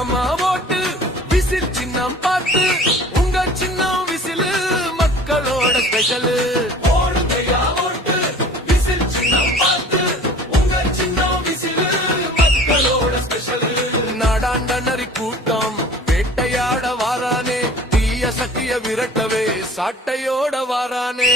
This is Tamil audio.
வேகமா ஓட்டு விசில் சின்னம் பார்த்து உங்க சின்னம் விசிலு மக்களோட ஸ்பெஷலு நாடாண்ட நரி கூட்டம் வேட்டையாட வாரானே தீய சக்திய விரட்டவே சாட்டையோட வாரானே